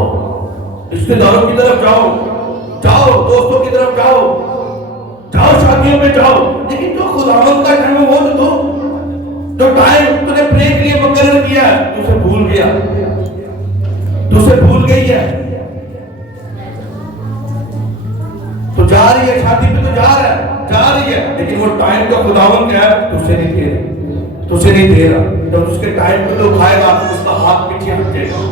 رشتے داروں کی طرف جاؤ، جاؤ دوستوں کی طرف جاؤ، جاؤ شادیوں میں جاؤ، لیکن جو خداوند کا ٹائم ہے وہ تو دو۔ جو ٹائم تو نے پرے کے لیے مقرر کیا ہے تو اسے بھول گیا، تو اسے بھول گئی ہے، تو جا رہی ہے شادی پہ، تو جا رہی ہے، لیکن وہ ٹائم کا خداوند کیا ہے تو اسے نہیں دے رہا، تو اسے نہیں دے رہا۔ جب اس کے ٹائم پہ تو کھائے گا اس کا ہاتھ پیچھے ہٹ جائے گا،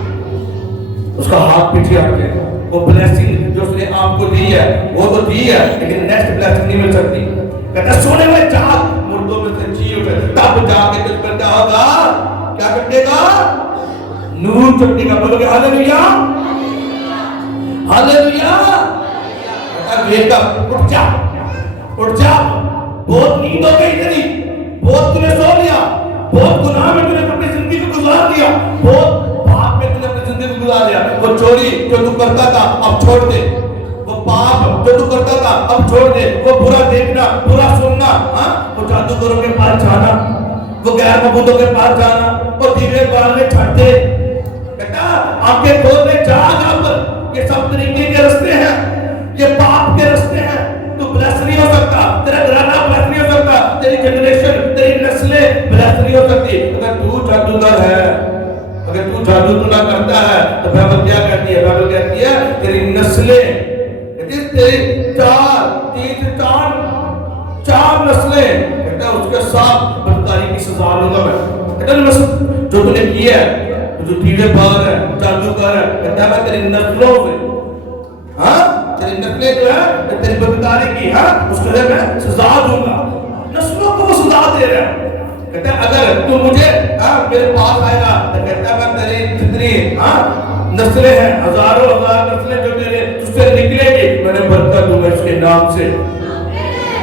اس کا ہاتھ پیچھے ہٹ جائے گا۔ وہ بلیسنگ جو اس نے آپ کو دی ہے وہ تو دی ہے، لیکن نیکسٹ بلیسنگ نہیں مل سکتی۔ کہتا ہے سونے میں جاگ، مردوں میں سے جی اٹھے، تب جا کے تجھ پر کیا ہوگا، کیا چمکے گا، نور چمکے گا۔ بولو گے ہاللیلویا، ہاللیلویا۔ ویک اپ، اٹھ جا، اٹھ جا، بہت نیند ہو گئی تیری، بہت تم نے سو لیا، بہت گناہ میں تم نے اپنی زندگی کو گزار دیا، بہت پاپ میں تم نے اپنی زندگی کو گزار دیا۔ وہ چوری جو تو کرتا تھا اب چھوڑ دے، وہ پاپ جو تو کرتا تھا اب چھوڑ دے، وہ برا دیکھنا، برا سننا، وہ جادوگروں کے پاس جانا، وہ غیر معبودوں کے پاس جانا، وہ دیوے بالنے چھٹ دے۔ کہتا آنکھیں کھول دے، جاگ اب، یہ سب طریقے کے رستے ہیں، یہ پاپ کے رستے ہیں، تو بلیس نہیں ہو سکتا، تیرا گھرانہ بلیس نہیں ہو سکتا، تیری جنریشن، تیری نسلیں بلیس نہیں ہو سکتی اگر تو جادوگر ہے، اگر تو جادو نہ کرتا ہے۔ تو بائبل کیا کہتی ہے، بائبل کہتی ہے تیری نسلیں، تیری چار نسلیں، کہتا ہے اس کے ساتھ بدکاری کی سزا لوں گا میں۔ کہتا ہے نسل جو تو نے کیا ہے، جو دیوے بار ہے، جادوگر ہے، کہتا ہے میں تیری نسلوں سے، تیری نسلیں جو ہے تیری بدکاری کی، اس کے لیے میں سزا دوں گا۔ نسلوں کو وہ سزا دے رہا ہے۔ کہتا ہے اگر تو مجھے میرے پاس آئے گا تو کہتا ہے میں تیری جتنی نسلیں ہیں، ہزاروں ہزار نسلیں جو تیرے تجھ سے نکلے گی، میں نے برکت دوں گا اس کے نام سے۔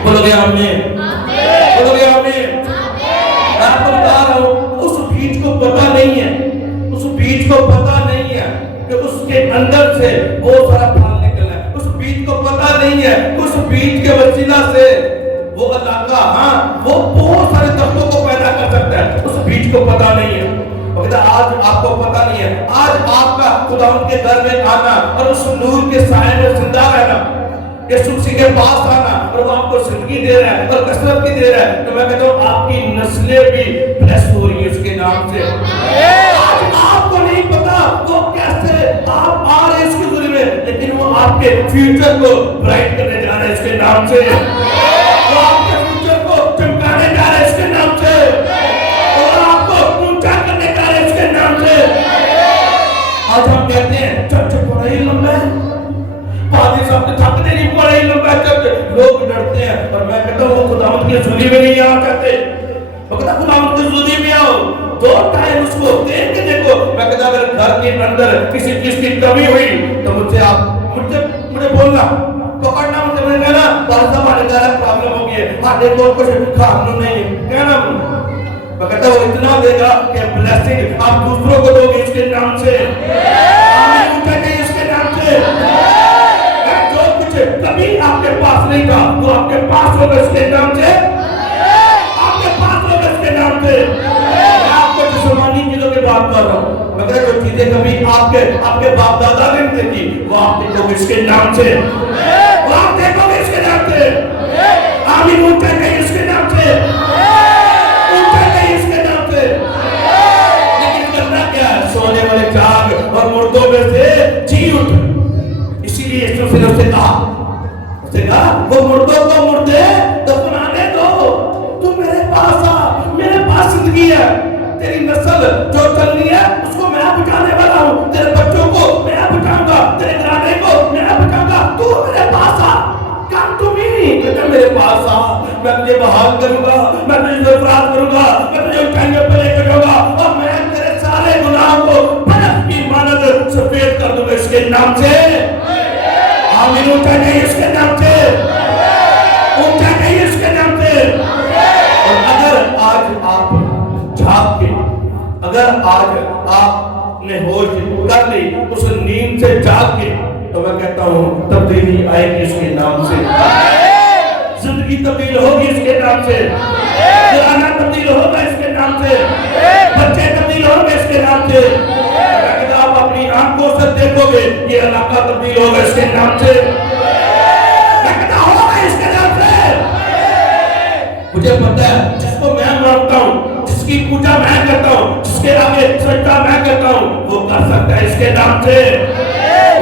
بولو گے آمین، بولو گے آمین۔ میں آپ کو بتا رہا ہوں اس بیج کو پتہ نہیں ہے، اس بیج کو پتہ نہیں ہے کہ اس کے اندر سے بہت سارا پھل نکلنا ہے، اس بیج کو پتہ نہیں ہے اس بیج کے وسیلہ سے وہ علاقہ وہ بہت سارے درختوں کو پیدا کر سکتا ہے، اس بیج کو پتہ نہیں ہے۔ آج آپ کو پتہ نہیں ہے، آج آپ کا خداوند کے گھر میں آنا اور اس نور کے سائے میں زندہ رہنا، یسوع مسیح کے پاس آنا اور وہ آپ کو زندگی دے رہا ہے اور کثرت کی دے رہا ہے، تو میں کہتا ہوں آپ کی نسلیں بھی بلیس ہو رہی ہیں اس کے نام سے۔ آج آپ کو نہیں پتا وہ کیسے آپ آ رہے ہیں اس کے ذریعے میں، لیکن وہ آپ کے فیوچر کو برائٹ کرنے جا رہے ہیں اس کے نام سے، وہ آپ کے فیوچر کو چمکانے جا رہے ہیں اس کے نام سے، اور آپ کو اونچا کرنے جا رہے ہیں اس کے نام سے۔ آج ہم کہتے ہیں چرچ بڑا ہی لمبا ہے، پادری صاحب نے تھک دے نہیں بڑا ہی لمبا ہے چرچ، لوگ ڈرتے ہیں، اور میں کہتا ہوں وہ خداوند کی حضوری میں نہیں آ سکتے، وہ کہتا خداوند کی حضوری میں آؤ، دو ٹائم اس کو دیکھ کے دیکھو۔ میں کہتا اگر گھر کے اندر کسی چیز کی کمی ہوئی تو مجھے بولنا، پکڑنا، مجھے کہنا پادری صاحب ہمارے گھر پرابلم ہو گئی ہے، ہمارے کو کچھ کھانا نہیں ہے، کہنا میں کہتا وہ اتنا دے گا کہ بلیسنگ آپ دوسروں کو دو گے اس کے نام سے، آمین اٹھا گئی اس کے نام سے۔ جو کچھ کبھی آپ کے پاس نہیں تھا وہ آپ کے پاس ہوگا اس کے نام سے، آپ کے پاس ہوگا اس کے نام سے۔ میں آپ کو جسمانی چیزوں کی بات کر رہا ہوں، مگر جو چیزیں کبھی آپ کے باپ دادا نے دیکھی وہ آپ دیکھو گے اس کے نام سے، وہ آپ دیکھو گے اس کے نام سے، آمین اٹھا گئی اس کے نام سے، سونے والے جاگ اور مردوں میں سے جی اٹھ۔ اسی لیے یسوع نے اسے کہا وہ مردوں کو مردے دفنانے دو، تو میرے پاس آ، میرے پاس زندگی ہے، تیری نسل جو چلنی ہے اس کو میں بچانے والا ہوں، تیرے بچوں کو میں بچاؤں گا، تیرے گھرانے کو میں بچاؤں گا، تو میرے پاس آ، کم تو نہیں میرے پاس آ، میں تجھے بحال کروں گا، میں تجھے سرفراز کروں گا، میں تجھے اونچائیوں پہ لے کے جاؤں گا، اور میں تیرے سارے گناہوں کو برف کی مانند سفید کر دوں گا اس کے نام سے۔ آمین اونچا کہیے اس کے نام سے، اونچا کہیے اس کے نام سے۔ اور اگر آج آپ جھاگ کے، اگر آج آپ نے ہوش کر لی اس نیند سے جاگ کے، تو میں کہتا ہوں تبدیلی آئے گی اس کے نام سے، زندگی تبدیل ہوگی اس کے نام سے، گھرانہ تبدیل ہوگا اس کے نام سے، بچے تبدیل ہوں گے اس کے نام سے۔ اگر آپ اپنی آنکھ دیکھو گے یہ علاقہ تبدیل ہوگا اس کے نام سے، ہوگا اس کے نام سے۔ مجھے پتا ہے جس کو میں مانتا ہوں، جس کی پوجا میں کرتا ہوں، جس کے آگے سجدہ میں کرتا ہوں، وہ کر سکتا ہے اس کے نام سے،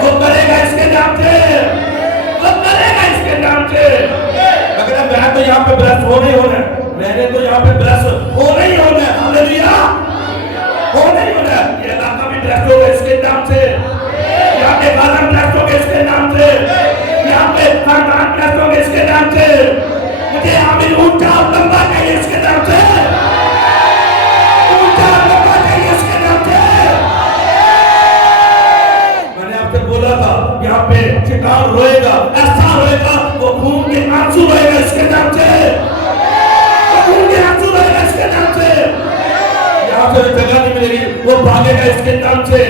وہ کرے گا اس کے نام سے، وہ کرے گا اس کے نام سے۔ اگر میں تو یہاں پہ بلس ہو نہیں ہونا، میں نے تو یہاں پہ بلس ہو نہیں ہونا، ہاللیلویا ہو نہیں ہونا۔ یہ علاقہ بھی بلس ہوگا اس کے نام سے، یہاں کے خاندان بلس ہوگا اس کے نام سے، یہاں پہ خاندان بلس ہوگا اس کے نام سے۔ مجھے آمین اونچا اور لمبا چاہیے اس کے نام سے، اونچا اور لمبا چاہیے اس کے نام سے۔ میں نے آپ سے بولا تھا یہاں پہ شکار روئے گا، ایسا روئے گا وہ خون کے آنسو روئے گا اس کے نام سے، وہ خون کے آنسو روئے گا اس کے نام سے۔ یہاں سے جگہ نہیں ملے گی، وہ بھاگے گا اس کے نام سے،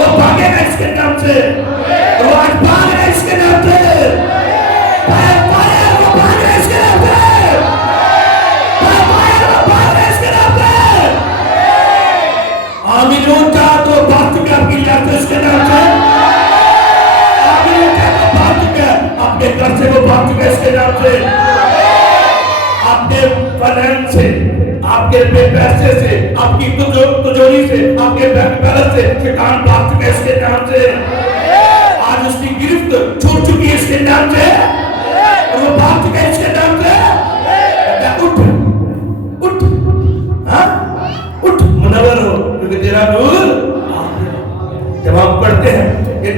وہ بھاگے گا اس کے نام سے، وہ آج بھاگے گا اس کے نام سے، آمین اونچا تو بات چکے آپ کی لیات اس کے نام سے، آمین اونچا تو بات چکے آپ کے گھر سے وہ بات چکے اس کے نام سے، آپ کے فنان سے، آپ کے پیسے سے، آپ کی تجوری سے، آپ کے بینک بیلنس سے شیطان بات چکے اس کے نام سے۔ آج اس کی گرفت چھوٹ چکی ہے اس کے نام سے، اور وہ بات چکے اس کے نام سے۔ اٹھ اٹھ ہاں اٹھ منور ہو کیونکہ تیرا نور آ گیا۔ جب ہم پڑھتے ہیں یہ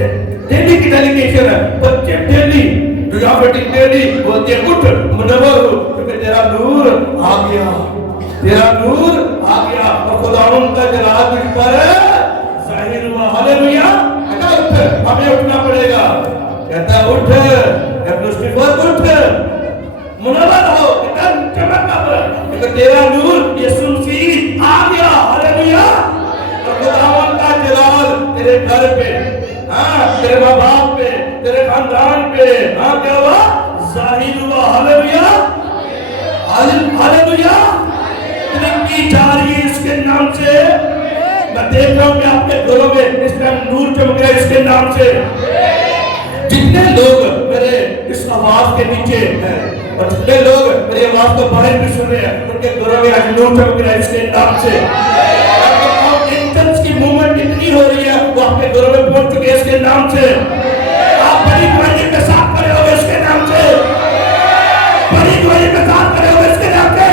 ڈیلی کی ڈیلیگیشن ہے، بچے ڈیلی جو یہاں پہ ڈیلی بولتے ہیں اٹھ منور ہو کیونکہ تیرا نور آ گیا، تیرا نور آ گیا اور خداوند کا جلال تجھ پر ظاہر ہوا۔ ہاللیلویا۔ کہتا اٹھ، ہمیں اٹھنا پڑے گا، کہتا اٹھ اپنوسٹیفر اٹھ منور ہو، چمک اب کیونکہ تیرا نور یسوع مسیح آ گیا۔ ہاللیلویا۔ اور خداوند کا جلال تیرے گھر پہ، ہاں تیرے ماں باپ پہ، تیرے خاندان پہ، ہاں کیا ہوا؟ ظاہر ہوا۔ ہاللیلویا ہاللیلویا۔ ترقی جاری ہے اس کے نام سے۔ میں دیکھ رہا ہوں کہ آپ کے گھروں میں اس ٹائم نور چمک رہا ہے اس کے نام سے۔ جتنے لوگ میرے اس آواز کے نیچے ہیں اور جتنے لوگ میری آواز کو باہر بھی سن رہے ہیں، ان کے گھروں میں آج نور چمک رہا ہے اس کے نام سے۔ انجنس کی موومنٹ اتنی ہو رہی ہے وہ آپ کے گھروں میں پہنچ چکے اس کے نام سے۔ آپ بڑی گواہی کے ساتھ کھڑے ہوگے اس کے نام سے، بڑی گواہی کے ساتھ کھڑے ہوگے اس کے نام سے۔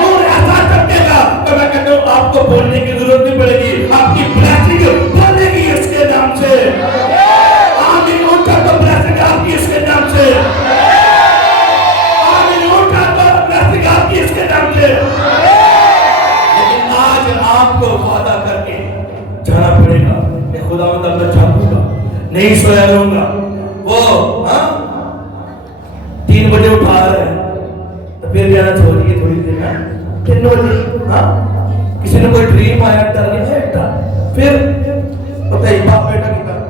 نور ایسا چمکے گا تو میں کہتا ہوں آپ کو بولنے کی ضرورت نہیں پڑے گی، آپ کی بلیسنگ بولے گی اس کے نام سے۔ آمین اونچا تو بلیسنگ آپ کی اس کے نام سے، آمین اونچا تو بلیسنگ آپ کی اس کے نام سے۔ لیکن آج آپ کو وعدہ کر کے جانا پڑے گا کہ خداوند اب میں جاگوں گا، نہیں سویا رہوں گا۔ وہ 3 بجے اٹھا رہے ہیں تو پھر بھی آنا چھوڑیے تھوڑی دیر میں 3 بجے کسی نے کوئی ڈریم آیا ڈر گیا ہے پھر پتہ ہی باپ بیٹا کی طرح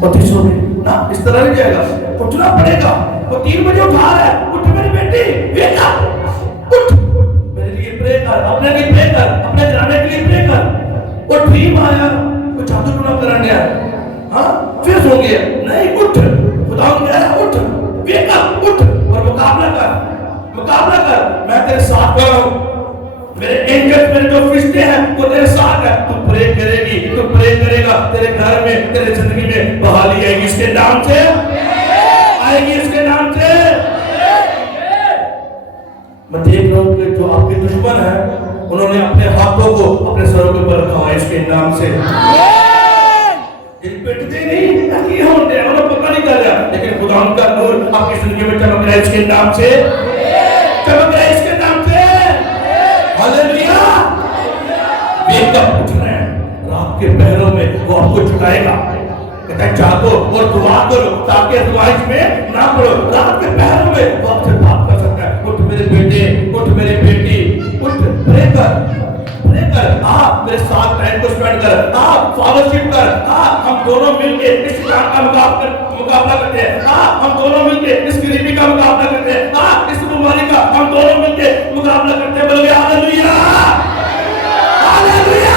اور 3 بجے نا اس طرح نہیں جائے گا، اٹھنا پڑے گا۔ وہ 3 بجے اٹھا رہا ہے، اٹھ میری بیٹی ویک اپ، اٹھ میرے لیے پرے کر، اپنے لیے پرے کر، اپنے جانے کے لیے پرے کر۔ وہ ڈریم آیا، وہ جادو ٹونا کرنے آیا، پھر سو گیا، نہیں اٹھ، خدا کہہ رہا اٹھ ویک اپ، اٹھ اور مقابلہ کر، مقابلہ کر، میں تیرے ساتھ کھڑا ہوں، میرے اینجل میرے جو فرشتے ہیں وہ تیرے ساتھ ہیں۔ تو پرے کرے گی، تو پرے کرے گا، تیرے گھر میں تیرے زندگی میں بحالی آئے گی اس کے نام سے، آئے گی اس کے نام سے۔ میں دیکھ رہا ہوں کہ جو آپ کے دشمن ہیں انہوں نے اپنے ہاتھوں کو اپنے سروں کے اوپر رکھا ہے اس کے نام سے۔ ان پٹتے نہیں یہ ہوتے ہیں، انہوں پتہ نہیں کر رہا، لیکن خدا ان کا نور آپ کی زندگی میں چمک رہا ہے اس کے نام سے، چمک رہا ہے اس کے نام سے۔ ہاللیلویا۔ ویک اپ، اٹھ رہے ہیں، رات کے پہروں میں وہ آپ کو چٹائے گا، کہتا ہے جاگو اور دعا کرو تاکہ ازمائش میں نہ پڑو۔ رات کے پہروں میں وہ آپ سے بات کر سکتا ہے، اٹھ میرے بیٹے، اٹھ میرے بیٹی، اٹھ پرے کر، پرے کر، میرے ساتھ ٹائم کو سپینڈ کر، فالوشپ کر، ہم دونوں مل کے اس شیطان کا مقابلہ کرتے ہیں، ہم دونوں مل کے اس غریبی کا مقابلہ کرتے ہیں، اس بیماری کا ہم دونوں مل کے مقابلہ کرتے ہیں۔ بولے ہاللیلویا، ہاللیلویا،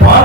5